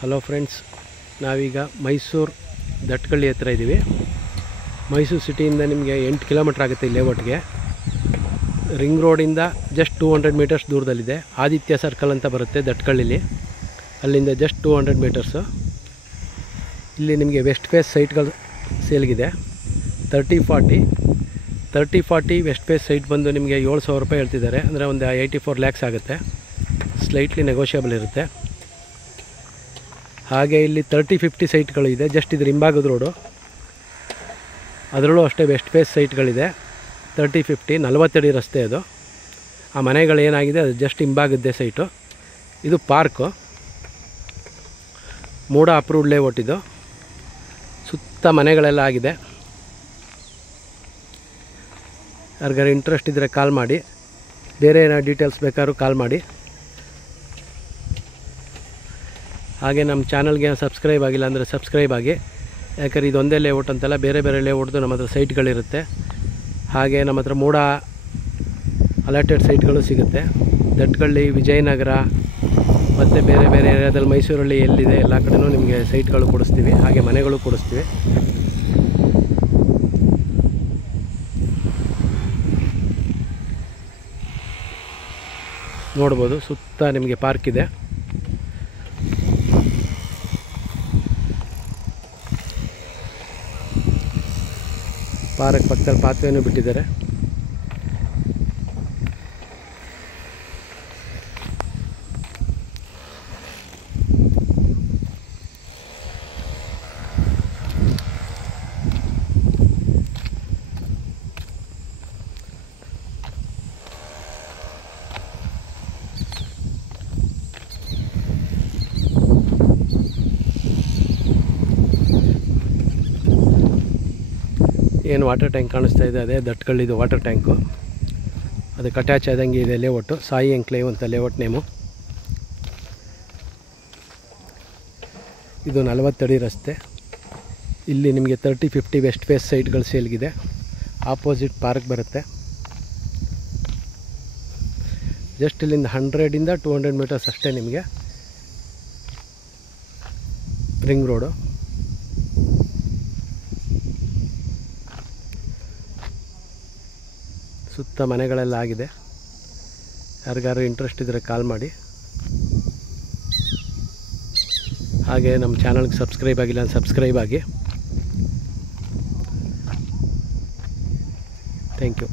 Hello friends, ನಾವೀಗ ಮೈಸೂರು ದಟ್ಕಳ್ಳಿ ಹತ್ರ ಇದ್ದೀವಿ. ಮೈಸೂರು ಸಿಟಿಯಿಂದ ನಿಮಗೆ 8 ಕಿಲೋಮೀಟ್ರ್ ಆಗುತ್ತೆ ಈ ಲೇಔಟ್ಗೆ. ರಿಂಗ್ ರೋಡಿಂದ ಜಸ್ಟ್ 200 ಮೀಟರ್ಸ್ ದೂರದಲ್ಲಿದೆ. ಆದಿತ್ಯ ಸರ್ಕಲ್ ಅಂತ ಬರುತ್ತೆ ದಟ್ಕಳ್ಳಿಲಿ, ಅಲ್ಲಿಂದ ಜಸ್ಟ್ 200 ಮೀಟರ್ಸು. ಇಲ್ಲಿ ನಿಮಗೆ ವೆಸ್ಟ್ ಫೇಸ್ ಸೈಟ್ಗಳು ಸೇಲ್ಗಿದೆ. 30-40 ವೆಸ್ಟ್ ಫೇಸ್ ಸೈಟ್ ಬಂದು ನಿಮಗೆ 7,000 ರೂಪಾಯಿ ಹೇಳ್ತಿದ್ದಾರೆ. ಅಂದರೆ ಒಂದು 84 ಲ್ಯಾಕ್ಸ್ ಆಗುತ್ತೆ. ಸ್ಲೈಟ್ಲಿ ನೆಗೋಷಿಯಬಲ್ ಇರುತ್ತೆ. ಹಾಗೆ ಇಲ್ಲಿ 30-50 ಸೈಟ್ಗಳು ಇದೆ. ಜಸ್ಟ್ ಇದ್ರ ಹಿಂಭಾಗದ ರೋಡು, ಅದರಲ್ಲೂ ಅಷ್ಟೇ ವೆಸ್ಟ್ ಫೇಸ್ ಸೈಟ್ಗಳಿದೆ. 30-50 40 ಅಡಿ ರಸ್ತೆ ಅದು. ಆ ಮನೆಗಳೇನಾಗಿದೆ ಅದು ಜಸ್ಟ್ ಹಿಂಭಾಗದ್ದೇ ಸೈಟು. ಇದು ಪಾರ್ಕು, ಮೂಡ ಅಪ್ರೂವ್ಡ್ ಲೇಔಟ್. ಇದು ಸುತ್ತ ಮನೆಗಳೆಲ್ಲ ಆಗಿದೆ. ಯಾರಿಗಾರು ಇಂಟ್ರೆಸ್ಟ್ ಇದ್ದರೆ ಕಾಲ್ ಮಾಡಿ. ಬೇರೆ ಏನೋ ಡೀಟೇಲ್ಸ್ ಬೇಕಾದ್ರೂ ಕಾಲ್ ಮಾಡಿ. ಹಾಗೆ ನಮ್ಮ ಚಾನಲ್ಗೆ ಸಬ್ಸ್ಕ್ರೈಬ್ ಆಗಿಲ್ಲ ಅಂದರೆ ಸಬ್ಸ್ಕ್ರೈಬ್ ಆಗಿ. ಯಾಕಂದರೆ ಇದೊಂದೇ ಲೇಔಟ್ ಅಂತಲ್ಲ, ಬೇರೆ ಬೇರೆ ಲೇಔಟ್ದು ನಮ್ಮ ಹತ್ರ ಸೈಟ್ಗಳಿರುತ್ತೆ. ಹಾಗೆ ನಮ್ಮ ಹತ್ರ ಮೂಡ ಅಲಾಟೆಡ್ ಸೈಟ್ಗಳು ಸಿಗುತ್ತೆ. ದಟ್ಕಳ್ಳಿ, ವಿಜಯನಗರ ಮತ್ತು ಬೇರೆ ಬೇರೆ ಏರಿಯಾದಲ್ಲಿ ಮೈಸೂರಲ್ಲಿ ಎಲ್ಲಿದೆ ಎಲ್ಲ ಕಡೆಯೂ ನಿಮಗೆ ಸೈಟ್ಗಳು ಕೊಡಿಸ್ತೀವಿ. ಹಾಗೆ ಮನೆಗಳು ಕೊಡಿಸ್ತೀವಿ. ನೋಡ್ಬೋದು, ಸುತ್ತ ನಿಮಗೆ ಪಾರ್ಕ್ ಇದೆ. ಪಾರ್ಕ್ ಪಕ್ಕದಲ್ಲಿ ಪಾತ್ವೆಯನ್ನು ಬಿಟ್ಟಿದ್ದಾರೆ. ಏನು ವಾಟರ್ ಟ್ಯಾಂಕ್ ಕಾಣಿಸ್ತಾ ಇದೆ, ಅದೇ ದಟ್ಕಳ್ಳಿದು ವಾಟರ್ ಟ್ಯಾಂಕು. ಅದಕ್ಕೆ ಅಟ್ಯಾಚ್ ಆದಂಗೆ ಇದೆ ಲೇಔಟು. ಸಾಯಿ ಎಂಕ್ಲೇವ್ ಅಂತ ಲೇಔಟ್ ನೇಮು. ಇದು 40 ಅಡಿ ರಸ್ತೆ. ಇಲ್ಲಿ ನಿಮಗೆ 30-50 ವೆಸ್ಟ್ ಫೇಸ್ ಸೈಟ್ಗಳು ಸೇಲ್ಗಿದೆ. ಆಪೋಸಿಟ್ ಪಾರ್ಕ್ ಬರುತ್ತೆ. ಜಸ್ಟ್ ಇಲ್ಲಿಂದ 100ಇಂದ 200 ಮೀಟರ್ಸ್ ಅಷ್ಟೇ ನಿಮಗೆ ರಿಂಗ್ ರೋಡು. ಸುತ್ತ ಮನೆಗಳೆಲ್ಲ ಆಗಿದೆ. ಯಾರಿಗಾರು ಇಂಟ್ರೆಸ್ಟ್ ಇದ್ದರೆ ಕಾಲ್ ಮಾಡಿ. ಹಾಗೆ ನಮ್ಮ ಚಾನಲ್ಗೆ ಸಬ್ಸ್ಕ್ರೈಬ್ ಆಗಿಲ್ಲ ಅಂದರೆ ಸಬ್ಸ್ಕ್ರೈಬ್ ಆಗಿ. Thank you.